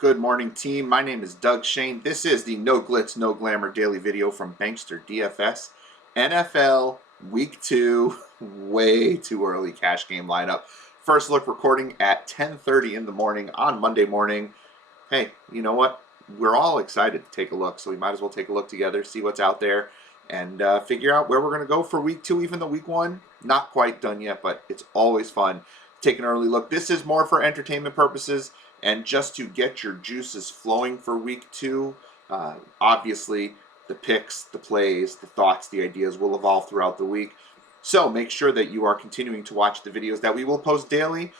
Good morning, team. My name is Doug Shane. This is the No Glitz, No Glamour daily video from Bankster DFS NFL Week 2, way too early cash game lineup. First look recording at 10:30 in the morning on Monday morning. Hey, you know what? We're all excited to take a look, so we might as well take a look together, see what's out there, and figure out where we're going to go for Week 2, even though Week 1, not quite done yet, but it's always fun. Take an early look. This is more for entertainment purposes and just to get your juices flowing for Week 2. Obviously, the picks, the plays, the thoughts, the ideas will evolve throughout the week. So make sure that you are continuing to watch the videos that we will post daily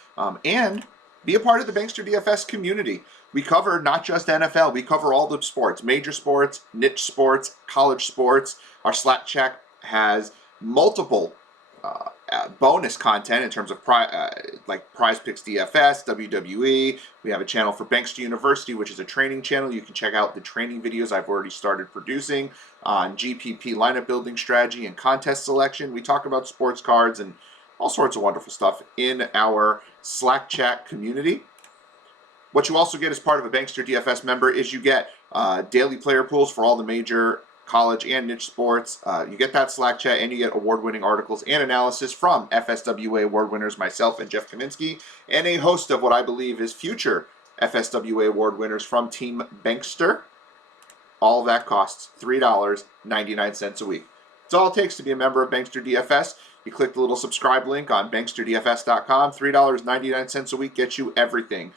and be a part of the Bankster DFS community. We cover not just NFL, we cover all the sports, major sports, niche sports, college sports. Our Slack chat has multiple bonus content in terms of like Prize Picks DFS, WWE. We have a channel for Bankster University, which is a training channel. You can check out the training videos I've already started producing on GPP lineup building strategy and contest selection. We talk about sports cards and all sorts of wonderful stuff in our Slack chat community. What you also get as part of a Bankster DFS member is you get daily player pools for all the major college and niche sports. You get that Slack chat and you get award-winning articles and analysis from FSWA award winners, myself and Jeff Kaminsky, and a host of what I believe is future FSWA award winners from Team Bankster. All of that costs $3.99 a week. It's all it takes to be a member of Bankster DFS. You click the little subscribe link on banksterdfs.com. $3.99 a week gets you everything.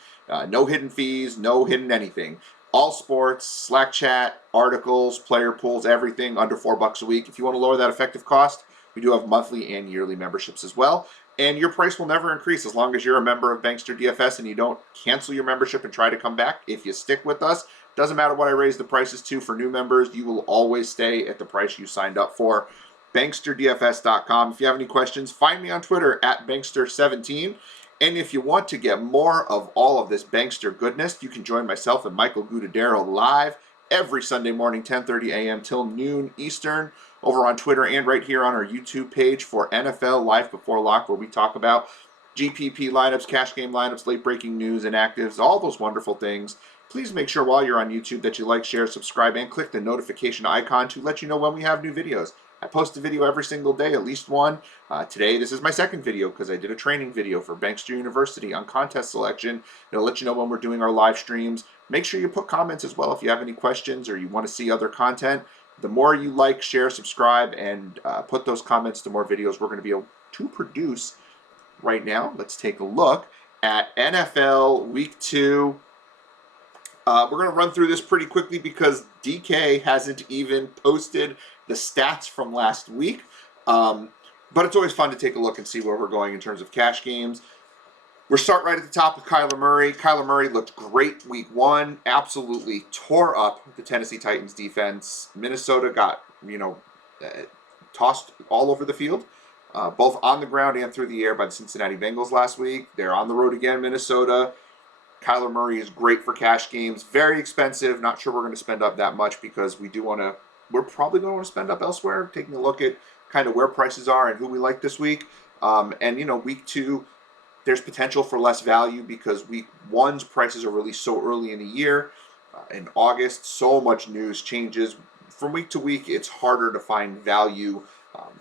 No hidden fees, no hidden anything. All sports, Slack chat, articles, player pools, everything under $4 a week. If you want to lower that effective cost, we do have monthly and yearly memberships as well. And your price will never increase as long as you're a member of Bankster DFS and you don't cancel your membership and try to come back. If you stick with us, doesn't matter what I raise the prices to for new members, you will always stay at the price you signed up for. Banksterdfs.com. If you have any questions, find me on Twitter at Bankster17. And if you want to get more of all of this Bankster goodness, you can join myself and Michael Gudadero live every Sunday morning, 10:30 a.m. till noon Eastern, over on Twitter and right here on our YouTube page for NFL Live Before Lock, where we talk about GPP lineups, cash game lineups, late breaking news, inactives, all those wonderful things. Please make sure while you're on YouTube that you like, share, subscribe, and click the notification icon to let you know when we have new videos. I post a video every single day, at least one. Today, this is my second video because I did a training video for Bankster University on contest selection. It'll let you know when we're doing our live streams. Make sure you put comments as well if you have any questions or you want to see other content. The more you like, share, subscribe, and put those comments to more videos we're going to be able to produce right now. Let's take a look at NFL Week 2. We're going to run through this pretty quickly because DK hasn't even posted the stats from last week. But it's always fun to take a look and see where we're going in terms of cash games. We'll start right at the top with Kyler Murray. Kyler Murray looked great Week 1. Absolutely tore up the Tennessee Titans defense. Minnesota got, tossed all over the field, both on the ground and through the air by the Cincinnati Bengals last week. They're on the road again, Minnesota. Kyler Murray is great for cash games. Very expensive. Not sure we're going to spend up that much because we're probably going to want to spend up elsewhere, taking a look at kind of where prices are and who we like this week. Week 2, there's potential for less value because Week 1's prices are released so early in the year. In August, so much news changes. From week to week, it's harder to find value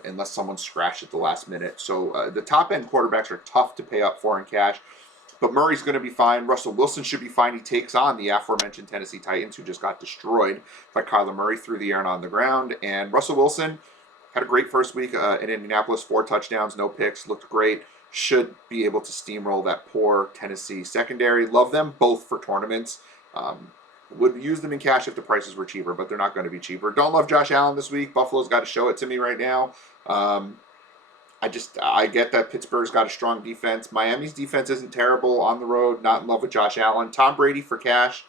unless someone's scratched at the last minute. So the top-end quarterbacks are tough to pay up for in cash. But Murray's going to be fine. Russell Wilson should be fine. He takes on the aforementioned Tennessee Titans, who just got destroyed by Kyler Murray through the air and on the ground. And Russell Wilson had a great first week in Indianapolis. 4 touchdowns, no picks, looked great. Should be able to steamroll that poor Tennessee secondary. Love them both for tournaments. Would use them in cash if the prices were cheaper, but they're not going to be cheaper. Don't love Josh Allen this week. Buffalo's got to show it to me right now. I get that Pittsburgh's got a strong defense. Miami's defense isn't terrible on the road. Not in love with Josh Allen. Tom Brady for cash.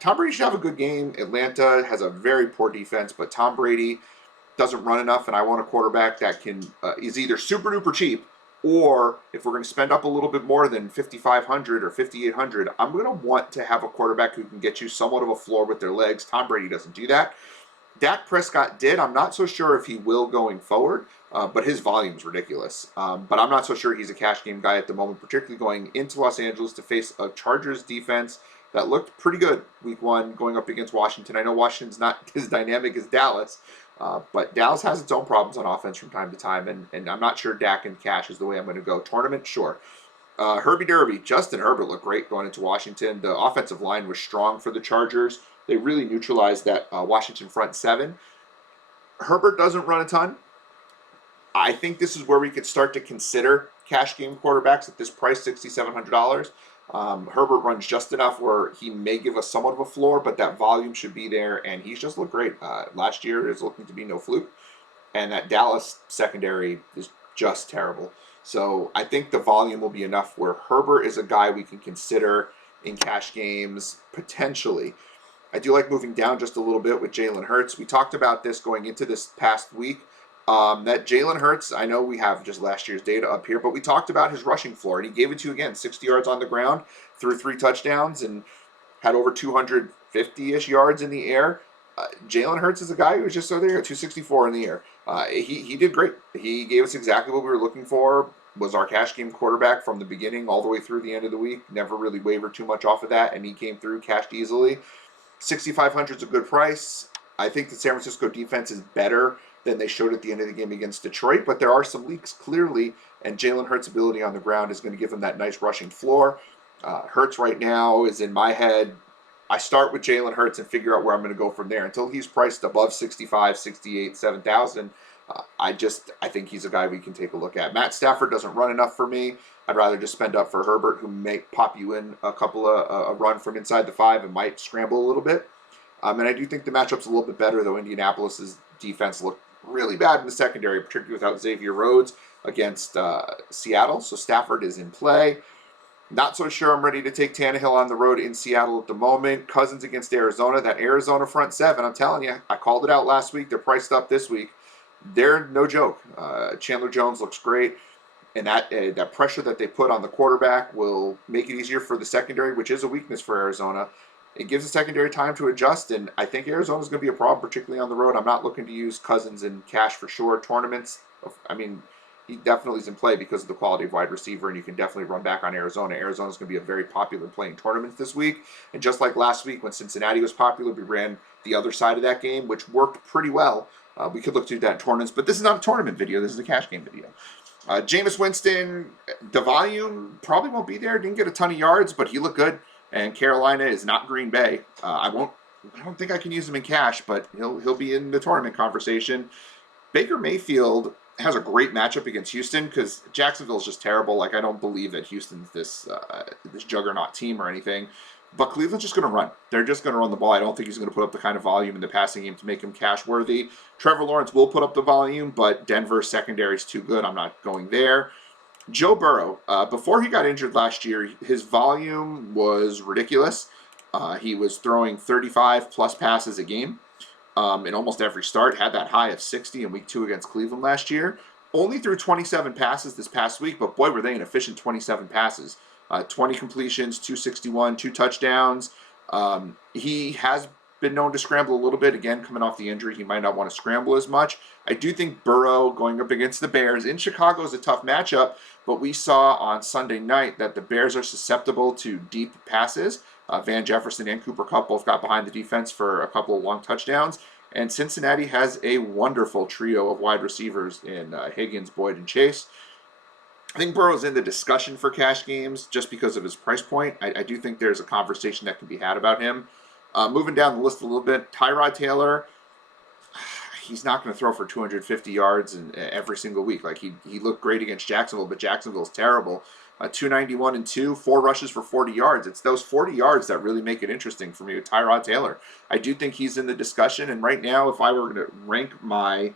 Tom Brady should have a good game. Atlanta has a very poor defense, but Tom Brady doesn't run enough, and I want a quarterback that is either super duper cheap, or if we're going to spend up a little bit more than $5,500 or $5,800, I'm going to want to have a quarterback who can get you somewhat of a floor with their legs. Tom Brady doesn't do that. Dak Prescott did. I'm not so sure if he will going forward, but his volume's ridiculous. But I'm not so sure he's a cash game guy at the moment, particularly going into Los Angeles to face a Chargers defense that looked pretty good week 1 going up against Washington. I know Washington's not as dynamic as Dallas, but Dallas has its own problems on offense from time to time, and I'm not sure Dak and Cash is the way I'm going to go. Tournament, sure. Herbie Derby, Justin Herbert looked great going into Washington. The offensive line was strong for the Chargers. They really neutralized that Washington front 7. Herbert doesn't run a ton. I think this is where we could start to consider cash game quarterbacks at this price, $6,700. Herbert runs just enough where he may give us somewhat of a floor, but that volume should be there, and he's just looked great. Last year is looking to be no fluke, and that Dallas secondary is just terrible. So I think the volume will be enough where Herbert is a guy we can consider in cash games potentially. I do like moving down just a little bit with Jalen Hurts. We talked about this going into this past week. That Jalen Hurts, I know we have just last year's data up here, but we talked about his rushing floor, and he gave it to you again, 60 yards on the ground, threw 3 touchdowns, and had over 250-ish yards in the air. Jalen Hurts is a guy who was just so there, 264 in the air. He did great. He gave us exactly what we were looking for, was our cash game quarterback from the beginning all the way through the end of the week. Never really wavered too much off of that, and he came through, cashed easily. 6,500 is a good price. I think the San Francisco defense is better than they showed at the end of the game against Detroit, but there are some leaks clearly, and Jalen Hurts' ability on the ground is going to give him that nice rushing floor. Hurts right now is in my head. I start with Jalen Hurts and figure out where I'm going to go from there. Until he's priced above 65, 68, 7,000, I think he's a guy we can take a look at. Matt Stafford doesn't run enough for me. I'd rather just spend up for Herbert, who may pop you in a run from inside the 5 and might scramble a little bit. And I do think the matchup's a little bit better, though Indianapolis's defense looked really bad in the secondary, particularly without Xavier Rhodes against Seattle. So Stafford is in play. Not so sure I'm ready to take Tannehill on the road in Seattle at the moment. Cousins against Arizona. That Arizona front 7, I'm telling you, I called it out last week. They're priced up this week. They're no joke. Chandler Jones looks great. And that pressure that they put on the quarterback will make it easier for the secondary, which is a weakness for Arizona. It gives the secondary time to adjust, and I think Arizona's going to be a problem, particularly on the road. I'm not looking to use Cousins and Cash for sure. Tournaments, I mean, he definitely is in play because of the quality of wide receiver, and you can definitely run back on Arizona. Arizona's going to be a very popular play in tournaments this week. And just like last week when Cincinnati was popular, we ran the other side of that game, which worked pretty well. We could look to do that in tournaments, but this is not a tournament video. This is a cash game video. Jameis Winston, the volume probably won't be there. Didn't get a ton of yards, but he looked good. And Carolina is not Green Bay. I don't think I can use him in cash, but he'll be in the tournament conversation. Baker Mayfield has a great matchup against Houston because Jacksonville's just terrible. Like, I don't believe that Houston's this juggernaut team or anything. But Cleveland's just going to run. They're just going to run the ball. I don't think he's going to put up the kind of volume in the passing game to make him cash worthy. Trevor Lawrence will put up the volume, but Denver's secondary is too good. I'm not going there. Joe Burrow, before he got injured last year, his volume was ridiculous. He was throwing 35-plus passes a game in almost every start. Had that high of 60 in Week 2 against Cleveland last year. Only threw 27 passes this past week, but boy, were they an efficient 27 passes. 20 completions, 261, 2 touchdowns. He has been known to scramble a little bit. Again, coming off the injury, he might not want to scramble as much. I do think Burrow going up against the Bears in Chicago is a tough matchup, but we saw on Sunday night that the Bears are susceptible to deep passes. Van Jefferson and Cooper Kupp both got behind the defense for a couple of long touchdowns. And Cincinnati has a wonderful trio of wide receivers in Higgins, Boyd, and Chase. I think Burrow's in the discussion for cash games just because of his price point. I do think there's a conversation that can be had about him. Moving down the list a little bit, Tyrod Taylor, he's not going to throw for 250 yards every single week. Like, he looked great against Jacksonville, but Jacksonville's terrible. 291 and 2, 4 rushes for 40 yards. It's those 40 yards that really make it interesting for me with Tyrod Taylor. I do think he's in the discussion, and right now, if I were going to rank my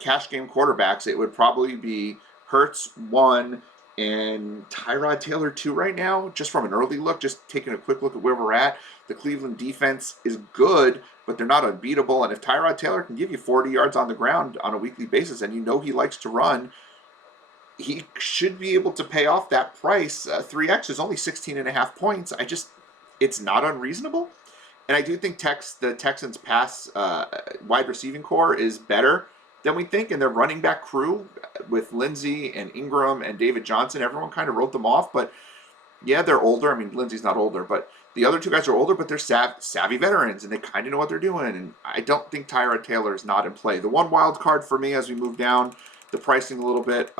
cash game quarterbacks, it would probably be Hurts 1 and Tyrod Taylor 2 right now, just from an early look, just taking a quick look at where we're at. The Cleveland defense is good, but they're not unbeatable. And if Tyrod Taylor can give you 40 yards on the ground on a weekly basis, and you know he likes to run, he should be able to pay off that price. 3X is only 16.5 points. It's not unreasonable. And I do think the Texans' pass wide receiving core is better than we think, and their running back crew with Lindsey and Ingram and David Johnson, everyone kind of wrote them off, but Yeah, they're older. I mean, Lindsey's not older, but the other two guys are older, but they're savvy veterans, and they kind of know what they're doing. And I don't think TYROD Taylor is not in play. The one wild card for me as we move down the pricing a little bit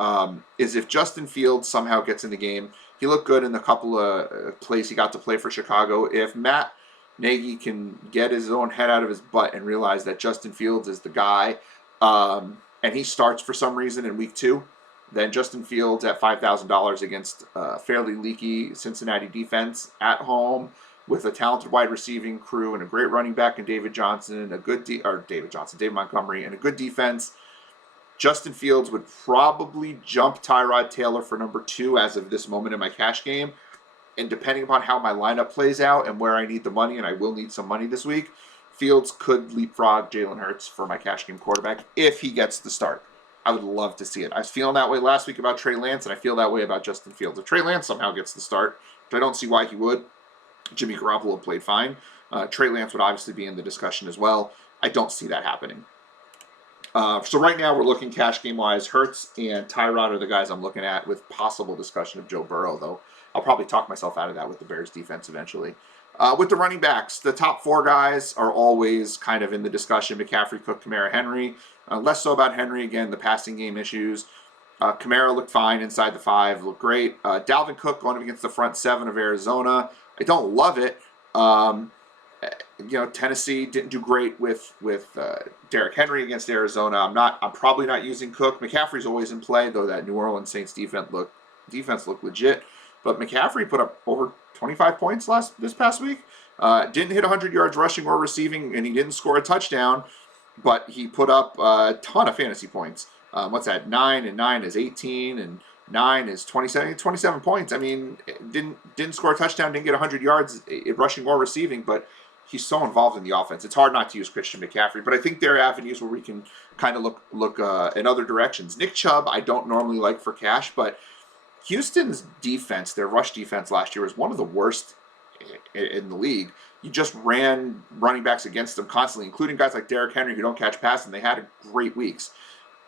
is if Justin Fields somehow gets in the game. He looked good in the couple of plays he got to play for Chicago. If Matt Nagy can get his own head out of his butt and realize that Justin Fields is the guy, and he starts for some reason in week 2, then Justin Fields at $5,000 against fairly leaky Cincinnati defense at home with a talented wide receiving crew and a great running back in David Johnson and a good David Montgomery and a good defense. Justin Fields would probably jump TYROD Taylor for number 2 as of this moment in my cash game. And depending upon how my lineup plays out and where I need the money, and I will need some money this week, Fields could leapfrog Jalen Hurts for my cash game quarterback if he gets the start. I would love to see it. I was feeling that way last week about Trey Lance, and I feel that way about Justin Fields. If Trey Lance somehow gets the start, which I don't see why he would, Jimmy Garoppolo played fine. Trey Lance would obviously be in the discussion as well. I don't see that happening. So right now we're looking cash game-wise. Hurts and TYROD are the guys I'm looking at with possible discussion of Joe Burrow, though. I'll probably talk myself out of that with the Bears defense eventually. With the running backs, the top 4 guys are always kind of in the discussion. McCaffrey, Cook, Kamara, Henry. Less so about Henry, again, the passing game issues. Kamara looked fine inside the 5, looked great. Dalvin Cook going up against the front 7 of Arizona. I don't love it. Tennessee didn't do great with Derrick Henry against Arizona. I'm probably not using Cook. McCaffrey's always in play, though that New Orleans Saints defense looked legit. But McCaffrey put up over 25 points this past week. Didn't hit 100 yards rushing or receiving, and he didn't score a touchdown, but he put up a ton of fantasy points. What's that? 9 and 9 is 18, and 9 is 27 points. I mean, didn't score a touchdown, didn't get 100 yards rushing or receiving, but he's so involved in the offense. It's hard not to use Christian McCaffrey, but I think there are avenues where we can kind of look in other directions. Nick Chubb, I don't normally like for cash, but Houston's defense, their rush defense last year, was one of the worst in the league. You just ran running backs against them constantly, including guys like Derrick Henry who don't catch passes, and they had great weeks.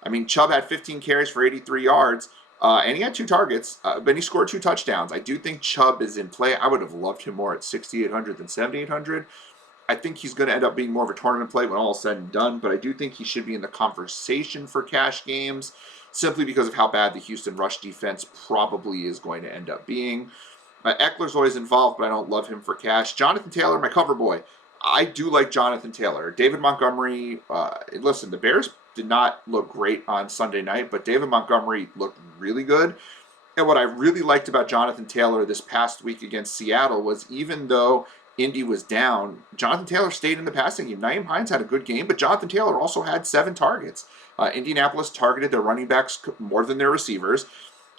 I mean, Chubb had 15 carries for 83 yards, and he had 2 targets, but he scored 2 touchdowns. I do think Chubb is in play. I would have loved him more at 6,800 than 7,800. I think he's going to end up being more of a tournament play when all is said and done, but I do think he should be in the conversation for cash games, simply because of how bad the Houston rush defense probably is going to end up being. Eckler's always involved, but I don't love him for cash. Jonathan Taylor, my cover boy. I do like Jonathan Taylor. David Montgomery, listen, the Bears did not look great on Sunday night, but David Montgomery looked really good. And what I really liked about Jonathan Taylor this past week against Seattle was even though Indy was down, Jonathan Taylor stayed in the passing game. Nyheim Hines had a good game, but Jonathan Taylor also had 7 targets. Indianapolis targeted their running backs more than their receivers.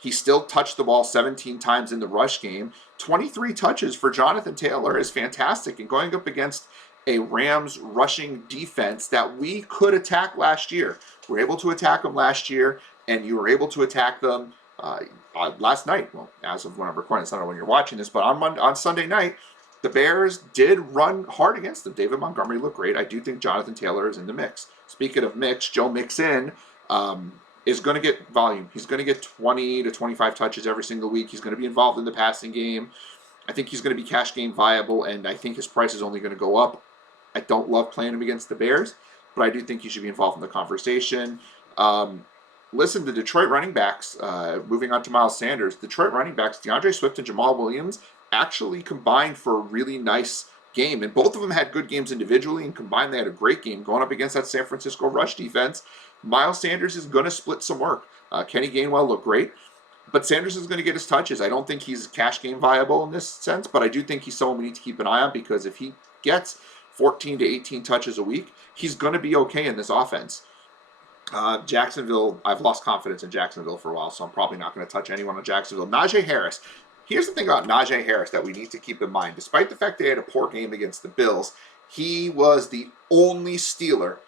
He still touched the ball 17 times in the rush game. 23 touches for Jonathan Taylor is fantastic. And going up against a Rams rushing defense that we could attack last year. We were able to attack them last year, and you were able to attack them last night. Well, as of when I'm recording this, I don't know when you're watching this, but on Sunday night, the Bears did run hard against them. David Montgomery looked great. I do think Jonathan Taylor is in the mix. Speaking of mix, Joe Mixon is going to get volume. He's going to get 20 to 25 touches every single week. He's going to be involved in the passing game. I think he's going to be cash game viable, and I think his price is only going to go up. I don't love playing him against the Bears, but I do think he should be involved in the conversation. Listen, the Detroit running backs, moving on to Miles Sanders, Detroit running backs, DeAndre Swift and Jamal Williams, actually combined for a really nice game. And both of them had good games individually, and combined they had a great game going up against that San Francisco rush defense. Miles Sanders is going to split some work. Kenny Gainwell looked great, but Sanders is going to get his touches. I don't think he's cash game viable in this sense, but I do think he's someone we need to keep an eye on, because if he gets 14 to 18 touches a week, he's going to be okay in this offense. Jacksonville, I've lost confidence in Jacksonville for a while, so I'm probably not going to touch anyone on Jacksonville. Najee Harris. Here's the thing about Najee Harris that we need to keep in mind. Despite the fact they had a poor game against the Bills, he was the only Steeler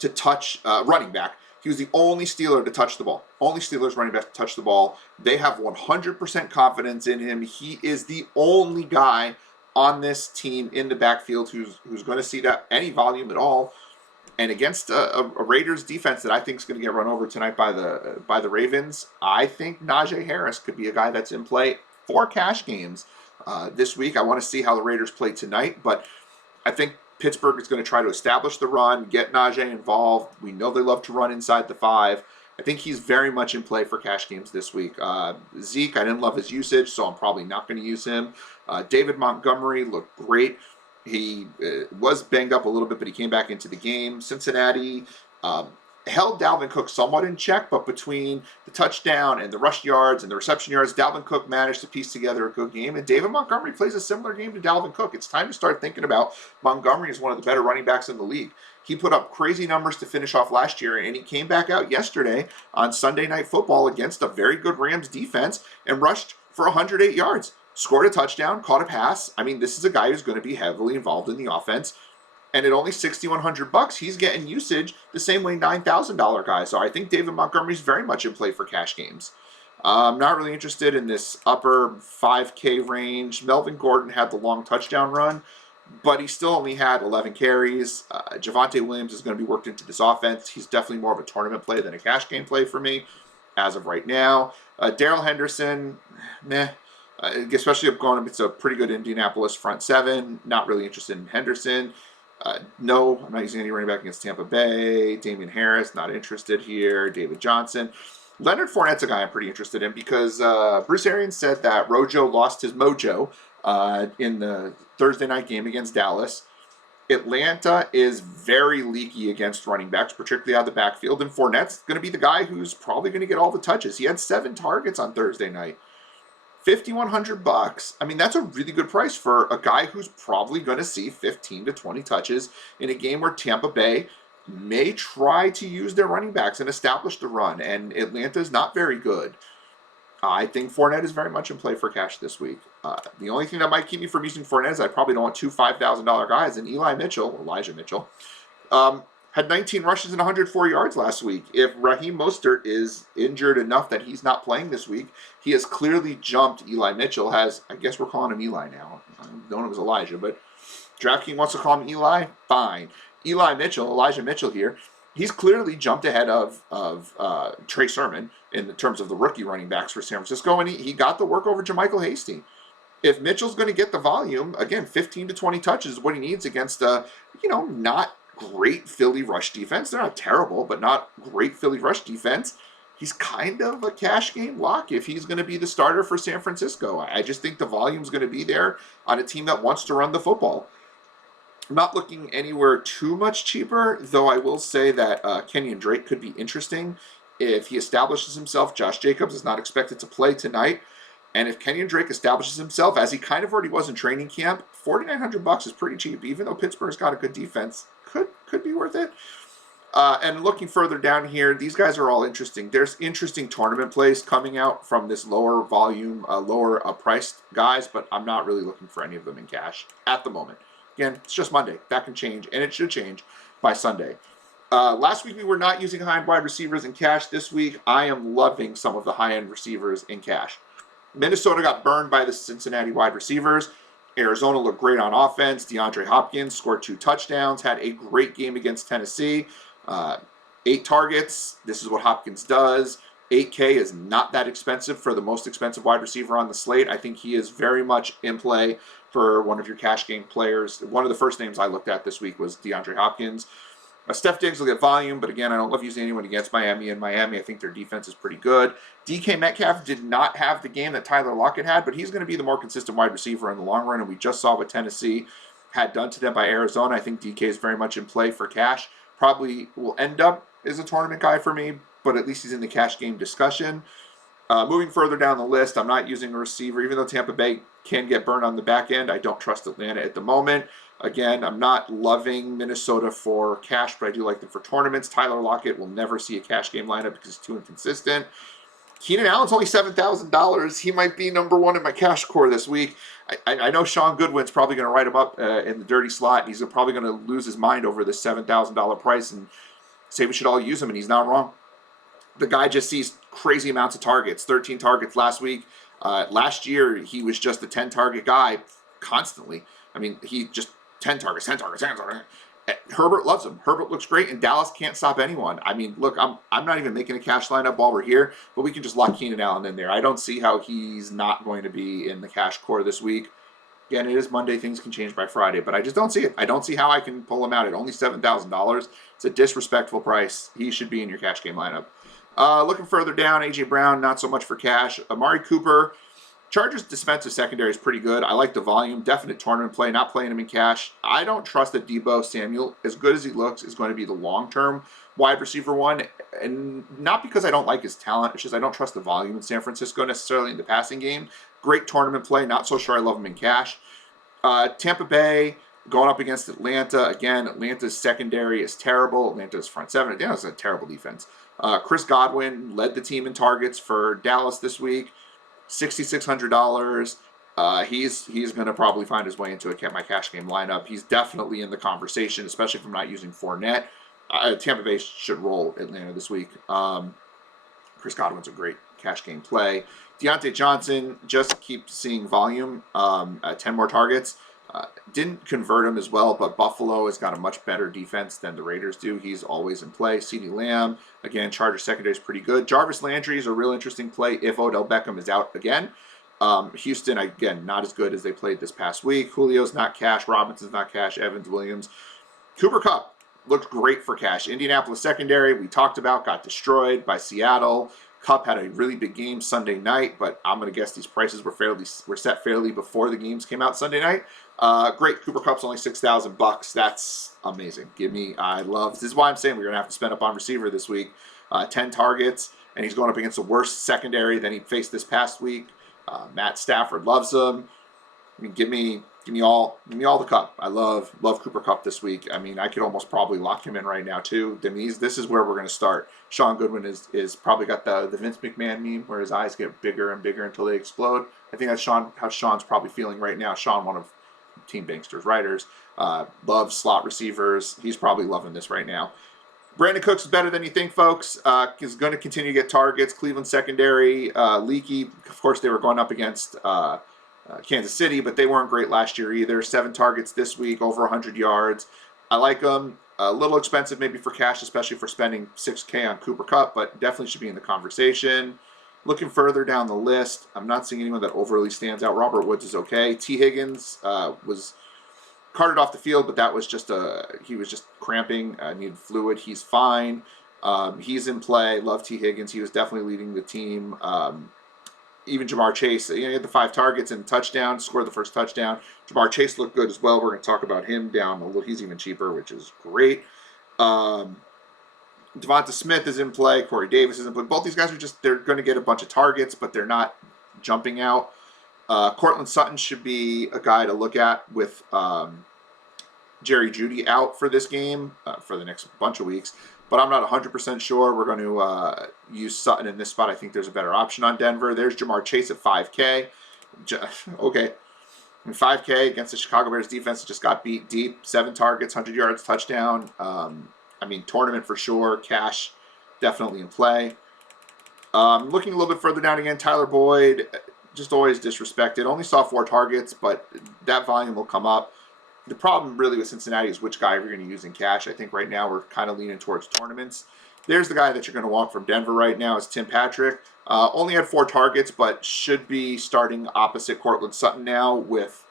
to touch running back. He was the only Steeler to touch the ball. Only Steelers running back to touch the ball. They have 100% confidence in him. He is the only guy on this team in the backfield who's going to see that any volume at all. And against a Raiders defense that I think is going to get run over tonight by the Ravens, I think Najee Harris could be a guy that's in play 4 cash games this week. I want to see how the Raiders play tonight, but I think Pittsburgh is going to try to establish the run, get NAJEE involved. We know they love to run inside the 5. I think he's very much in play for cash games this week. Zeke, I didn't love his usage, so I'm probably not going to use him. David Montgomery looked great. He was banged up a little bit, but he came back into the game. Cincinnati held Dalvin Cook somewhat in check, but between the touchdown and the rush yards and the reception yards, Dalvin Cook managed to piece together a good game, and David Montgomery plays a similar game to Dalvin Cook. It's time to start thinking about Montgomery as one of the better running backs in the league. He put up crazy numbers to finish off last year, and he came back out yesterday on Sunday Night Football against a very good Rams defense and rushed for 108 yards. Scored a touchdown, caught a pass. I mean, this is a guy who's going to be heavily involved in the offense. And at only $6,100, he's getting usage the same way $9,000 guys are. I think David Montgomery's very much in play for cash games. I'm not really interested in this upper 5K range. Melvin Gordon had the long touchdown run, but he still only had 11 carries. Javonte Williams is going to be worked into this offense. He's definitely more of a tournament play than a cash game play for me as of right now. Darrell Henderson, meh. Especially up going, it's a pretty good Indianapolis front 7. Not really interested in Henderson. No, I'm not using any running back against Tampa Bay. Damian Harris, not interested here. David Johnson. Leonard Fournette's a guy I'm pretty interested in because Bruce Arians said that Rojo lost his mojo in the Thursday night game against Dallas. Atlanta is very leaky against running backs, particularly out of the backfield, and Fournette's going to be the guy who's probably going to get all the touches. He had 7 targets on Thursday night. $5,100. I mean, that's a really good price for a guy who's probably going to see 15 to 20 touches in a game where Tampa Bay may try to use their running backs and establish the run, and Atlanta is not very good. I think Fournette is very much in play for cash this week. The only thing that might keep me from using Fournette is I probably don't want 2 $5,000 guys, and Elijah Mitchell, had 19 rushes and 104 yards last week. If Raheem Mostert is injured enough that he's not playing this week, he has clearly jumped Eli Mitchell. I guess we're calling him Eli now. I don't know if it was Elijah, but DraftKings wants to call him Eli? Fine. Elijah Mitchell here, he's clearly jumped ahead of Trey Sermon in terms of the rookie running backs for San Francisco, and he got the work over Jermichael Hasty. If Mitchell's going to get the volume, again, 15 to 20 touches is what he needs against not great Philly rush defense. They're not terrible, but not great Philly rush defense. He's kind of a cash game lock if he's going to be the starter for San Francisco. I just think the volume's going to be there on a team that wants to run the football. I'm not looking anywhere too much cheaper, though I will say that Kenyon Drake could be interesting. If he establishes himself, Josh Jacobs is not expected to play tonight. And if Kenyon Drake establishes himself, as he kind of already was in training camp, $4,900 is pretty cheap, even though Pittsburgh's got a good defense. Could be worth it. And looking further down here, these guys are all interesting. There's interesting tournament plays coming out from this lower volume, lower priced guys, but I'm not really looking for any of them in cash at the moment. Again, it's just Monday. That can change, and it should change by Sunday. Last week we were not using high-end wide receivers in cash. This week I am loving some of the high-end receivers in cash. Minnesota got burned by the Cincinnati wide receivers. Arizona looked great on offense. DeAndre Hopkins scored 2 touchdowns, had a great game against Tennessee. 8 targets. This is what Hopkins does. $8K is not that expensive for the most expensive wide receiver on the slate. I think he is very much in play for one of your cash game players. One of the first names I looked at this week was DeAndre Hopkins. Steph Diggs will get volume, but again, I don't love using anyone against Miami. In Miami, I think their defense is pretty good. DK Metcalf did not have the game that Tyler Lockett had, but he's going to be the more consistent wide receiver in the long run, and we just saw what Tennessee had done to them by Arizona. I think DK is very much in play for cash. Probably will end up as a tournament guy for me, but at least he's in the cash game discussion. Moving further down the list, I'm not using a receiver. Even though Tampa Bay can get burned on the back end, I don't trust Atlanta at the moment. Again, I'm not loving Minnesota for cash, but I do like them for tournaments. Tyler Lockett will never see a cash game lineup because he's too inconsistent. Keenan Allen's only $7,000. He might be number 1 in my cash core this week. I know Sean Goodwin's probably going to write him up in the dirty slot, and he's probably going to lose his mind over this $7,000 price and say we should all use him, and he's not wrong. The guy just sees crazy amounts of targets, 13 targets last week. Last year, he was just a 10-target guy constantly. I mean, he just 10 targets, 10 targets, 10 targets. Herbert loves him. Herbert looks great, and Dallas can't stop anyone. I mean, look, I'm not even making a cash lineup while we're here, but we can just lock Keenan Allen in there. I don't see how he's not going to be in the cash core this week. Again, it is Monday. Things can change by Friday, but I just don't see it. I don't see how I can pull him out at only $7,000. It's a disrespectful price. He should be in your cash game lineup. Looking further down, A.J. Brown, not so much for cash. Amari Cooper, Chargers defensive secondary is pretty good. I like the volume, definite tournament play, not playing him in cash. I don't trust that Deebo Samuel, as good as he looks, is going to be the long-term wide receiver one. And not because I don't like his talent, it's just I don't trust the volume in San Francisco necessarily in the passing game. Great tournament play, not so sure I love him in cash. Tampa Bay going up against Atlanta. Again, Atlanta's secondary is terrible. Atlanta's front seven, yeah, it's a terrible defense. Chris Godwin led the team in targets for Dallas this week. $6,600. He's going to probably find his way into my cash game lineup. He's definitely in the conversation, especially if I'm not using Fournette. Tampa Bay should roll Atlanta this week. Chris Godwin's a great cash game play. Deontay Johnson, just keep seeing volume. 10 more targets. Didn't convert him as well, but Buffalo has got a much better defense than the Raiders do. He's always in play. CeeDee Lamb, again, Chargers secondary is pretty good. Jarvis Landry is a real interesting play if Odell Beckham is out again. Houston, again, not as good as they played this past week. Julio's not cash. Robinson's not cash. Evans, Williams. Cooper Kupp looked great for cash. Indianapolis secondary, we talked about, got destroyed by Seattle. Kupp had a really big game Sunday night, but I'm going to guess these prices were set fairly before the games came out Sunday night. Great. Cooper Kupp's only $6,000. That's amazing. This is why I'm saying we're going to have to spend up on receiver this week. 10 targets, and he's going up against the worst secondary than he faced this past week. Matt Stafford loves him. I mean, give me all the Kupp. I love Cooper Kupp this week. I mean, I could almost probably lock him in right now too. I mean, this is where we're going to start. Sean Goodwin is probably got the Vince McMahon meme where his eyes get bigger and bigger until they explode. I think that's how Sean's probably feeling right now. Sean, one of Team Bankster's writers, loves slot receivers. He's probably loving this right now. Brandon Cooks is better than you think, folks. Is going to continue to get targets. Cleveland secondary, leaky. Of course, they were going up against Kansas City, but they weren't great last year either. 7 targets this week, over 100 yards. I like them. A little expensive maybe for cash, especially for spending $6K on Cooper Kupp, but definitely should be in the conversation. Looking further down the list, I'm not seeing anyone that overly stands out. Robert Woods is okay. T. Higgins was carted off the field, but that was just he was just cramping, needed fluid. He's fine. He's in play. Love T. Higgins. He was definitely leading the team. Even Jamar Chase, he had the 5 targets and touchdown, scored the first touchdown. Jamar Chase looked good as well. We're going to talk about him down a little. He's even cheaper, which is great. Devonta Smith is in play. Corey Davis is in play. Both these guys they're going to get a bunch of targets, but they're not jumping out. Cortland Sutton should be a guy to look at with Jerry Jeudy out for this game for the next bunch of weeks. But I'm not 100% sure. We're going to use Sutton in this spot. I think there's a better option on Denver. There's Jamar Chase at 5K. Okay. And 5K against the Chicago Bears defense that just got beat deep. 7 targets, 100 yards, touchdown. I mean, tournament for sure. Cash definitely in play. Looking a little bit further down again, Tyler Boyd, just always disrespected. Only saw 4 targets, but that volume will come up. The problem really with Cincinnati is which guy you're going to use in cash. I think right now we're kind of leaning towards tournaments. There's the guy that you're going to want from Denver right now is Tim Patrick. Only had 4 targets, but should be starting opposite Cortland Sutton now with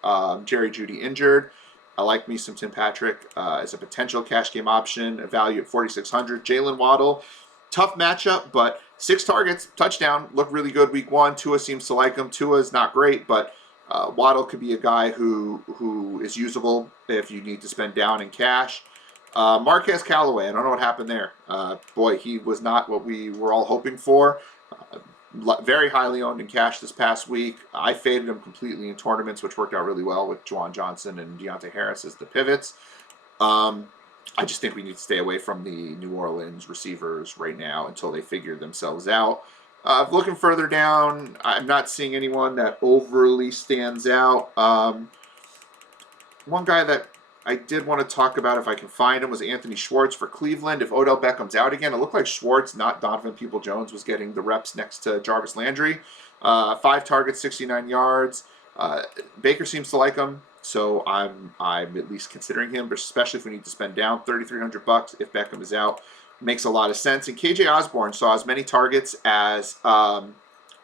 Jerry Jeudy injured. I like me some Tim Patrick as a potential cash game option, a value at $4,600. Jalen Waddle, tough matchup, but 6 targets, touchdown, looked really good week 1. Tua seems to like him. Tua's not great, but Waddle could be a guy who is usable if you need to spend down in cash. Marquez Callaway, I don't know what happened there. Boy, he was not what we were all hoping for. Very highly owned in cash this past week. I faded him completely in tournaments, which worked out really well with Juwan Johnson and Deontay Harris as the pivots. I just think we need to stay away from the New Orleans receivers right now until they figure themselves out. Looking further down, I'm not seeing anyone that overly stands out. One guy that I did want to talk about, if I can find him, was Anthony Schwartz for Cleveland. If Odell Beckham's out again, it looked like Schwartz, not Donovan Peoples-Jones, was getting the reps next to Jarvis Landry. 5 targets, 69 yards. Baker seems to like him. So I'm at least considering him, but especially if we need to spend down $3,300 if Beckham is out. Makes a lot of sense. And KJ Osborne saw as many targets as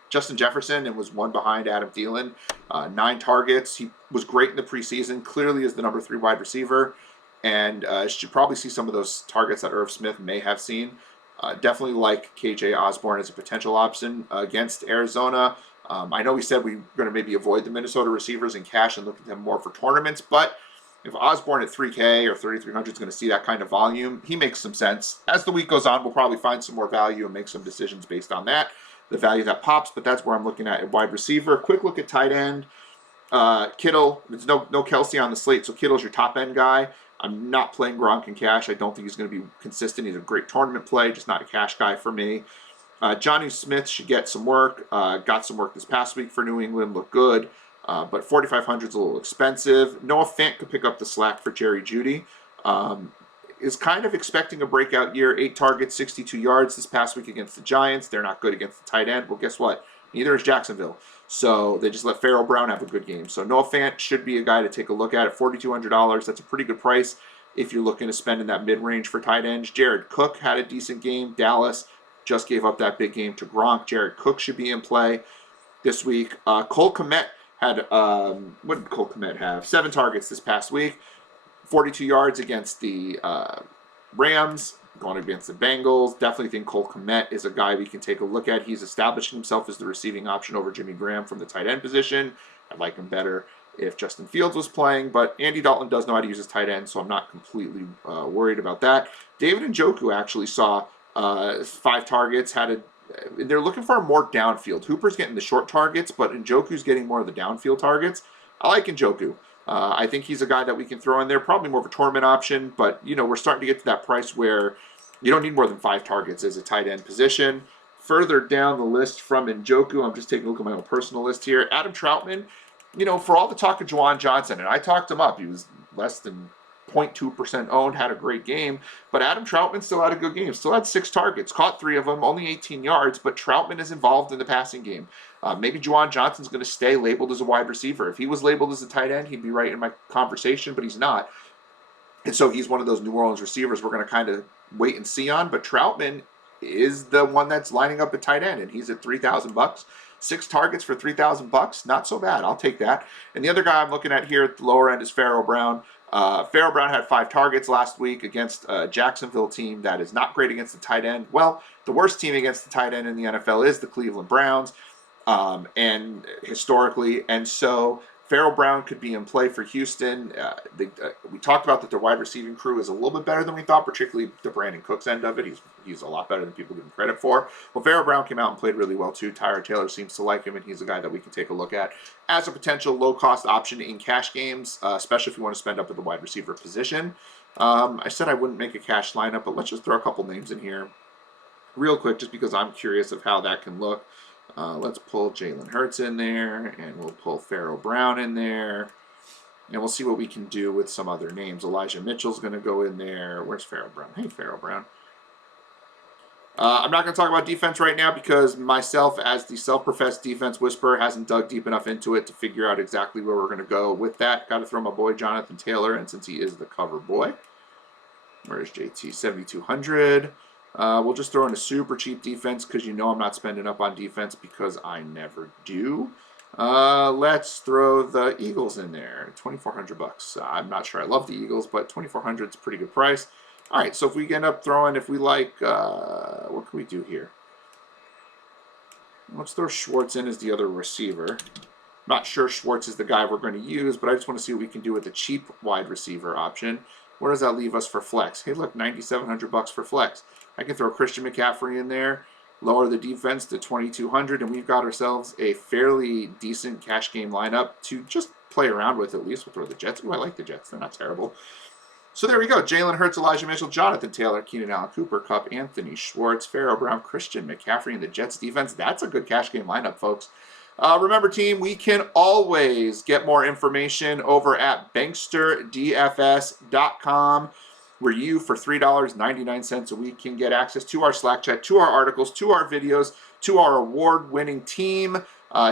Justin Jefferson and was one behind Adam Thielen. 9 targets. He was great in the preseason, clearly is the number 3 wide receiver, and should probably see some of those targets that Irv Smith may have seen. Definitely like KJ Osborne as a potential option against Arizona. I know we said we were going to maybe avoid the Minnesota receivers in cash and look at them more for tournaments, but if Osborne at 3K or 3,300 is going to see that kind of volume, he makes some sense. As the week goes on, we'll probably find some more value and make some decisions based on that, the value that pops, but that's where I'm looking at wide receiver. Quick look at tight end. Kittle, there's no Kelsey on the slate, so Kittle's your top end guy. I'm not playing Gronk in cash. I don't think he's going to be consistent. He's a great tournament play, just not a cash guy for me. Jonnu Smith should get some work. Got some work this past week for New England. Looked good. But 4,500 is a little expensive. Noah Fant could pick up the slack for Jerry Jeudy. Is kind of expecting a breakout year. 8 targets, 62 yards this past week against the Giants. They're not good against the tight end. Well, guess what? Neither is Jacksonville. So they just let PHARAOH Brown have a good game. So Noah Fant should be a guy to take a look at $4,200. That's a pretty good price if you're looking to spend in that mid-range for tight ends. Jared Cook had a decent game. Dallas just gave up that big game to Gronk. Jared Cook should be in play this week. Cole Kmet had, what did Cole Kmet have? 7 targets this past week. 42 yards against the Rams, going against the Bengals. Definitely think Cole Kmet is a guy we can take a look at. He's establishing himself as the receiving option over Jimmy Graham from the tight end position. I'd like him better if Justin Fields was playing, but Andy Dalton does know how to use his tight end, so I'm not completely worried about that. David Njoku actually saw 5 targets, they're looking for more downfield. Hooper's getting the short targets, but Njoku's getting more of the downfield targets. I like Njoku. I think he's a guy that we can throw in there, probably more of a tournament option, but, you know, we're starting to get to that price where you don't need more than 5 targets as a tight end position. Further down the list from Njoku, I'm just taking a look at my own personal list here. Adam Troutman, you know, for all the talk of Juwan Johnson, and I talked him up, he was less than 0.2% owned, had a great game, but Adam Troutman still had a good game, still had 6 targets, caught 3 of them, only 18 yards, but Troutman is involved in the passing game. Maybe Juwan Johnson's going to stay labeled as a wide receiver. If he was labeled as a tight end, he'd be right in my conversation, but he's not. And so he's one of those New Orleans receivers we're going to kind of wait and see on, but Troutman is the one that's lining up at tight end, and he's at $3,000. 6 targets for $3,000, not so bad. I'll take that. And the other guy I'm looking at here at the lower end is PHARAOH Brown. PHARAOH Brown had 5 targets last week against a Jacksonville team that is not great against the tight end. Well, the worst team against the tight end in the NFL is the Cleveland Browns, and historically, and so PHARAOH Brown could be in play for Houston. We talked about that their wide receiving crew is a little bit better than we thought, particularly the Brandin Cooks end of it. He's a lot better than people give him credit for. Well, PHARAOH Brown came out and played really well too. Tyrod Taylor seems to like him, and he's a guy that we can take a look at as a potential low-cost option in cash games, especially if you want to spend up at the wide receiver position. I said I wouldn't make a cash lineup, but let's just throw a couple names in here real quick just because I'm curious of how that can look. Let's pull Jalen Hurts in there, and we'll pull PHARAOH Brown in there, and we'll see what we can do with some other names. Elijah Mitchell's going to go in there. Where's PHARAOH Brown? Hey, PHARAOH Brown. I'm not going to talk about defense right now because myself, as the self-professed defense whisperer, hasn't dug deep enough into it to figure out exactly where we're going to go with that. Got to throw my boy Jonathan Taylor, and since he is the cover boy, where's JT? 7,200. We'll just throw in a super cheap defense because you know I'm not spending up on defense because I never do. Let's throw the Eagles in there, $2,400. I'm not sure I love the Eagles, but $2,400 is a pretty good price. All right, so if we end up throwing, if we like, what can we do here? Let's throw Schwartz in as the other receiver. Not sure Schwartz is the guy we're going to use, but I just want to see what we can do with the cheap wide receiver option. Where does that leave us for flex? Hey, look, $9,700 for flex. I can throw Christian McCaffrey in there, lower the defense to 2,200, and we've got ourselves a fairly decent cash game lineup to just play around with at least. We'll throw the Jets. Ooh, I like the Jets. They're not terrible. So there we go. Jalen Hurts, Elijah Mitchell, Jonathan Taylor, Keenan Allen, Cooper Kupp, Anthony Schwartz, PHARAOH Brown, Christian McCaffrey, and the Jets defense. That's a good cash game lineup, folks. Remember, team, we can always get more information over at banksterdfs.com, where you, for $3.99 a week, can get access to our Slack chat, to our articles, to our videos, to our award-winning team.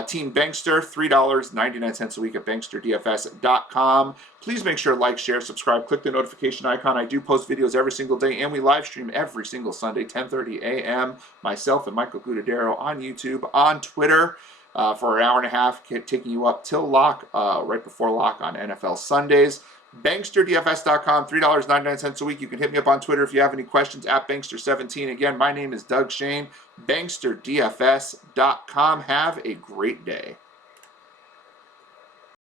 Team Bankster, $3.99 a week at banksterdfs.com. Please make sure to like, share, subscribe, click the notification icon. I do post videos every single day, and we live stream every single Sunday, 10:30 a.m. Myself and Michael Gudadero on YouTube, on Twitter, for an hour and a half, taking you up till lock, right before lock on NFL Sundays. BanksterDFS.com, $3.99 a week. You can hit me up on Twitter if you have any questions, at Bankster17. Again, my name is Doug Shane, BanksterDFS.com. Have a great day.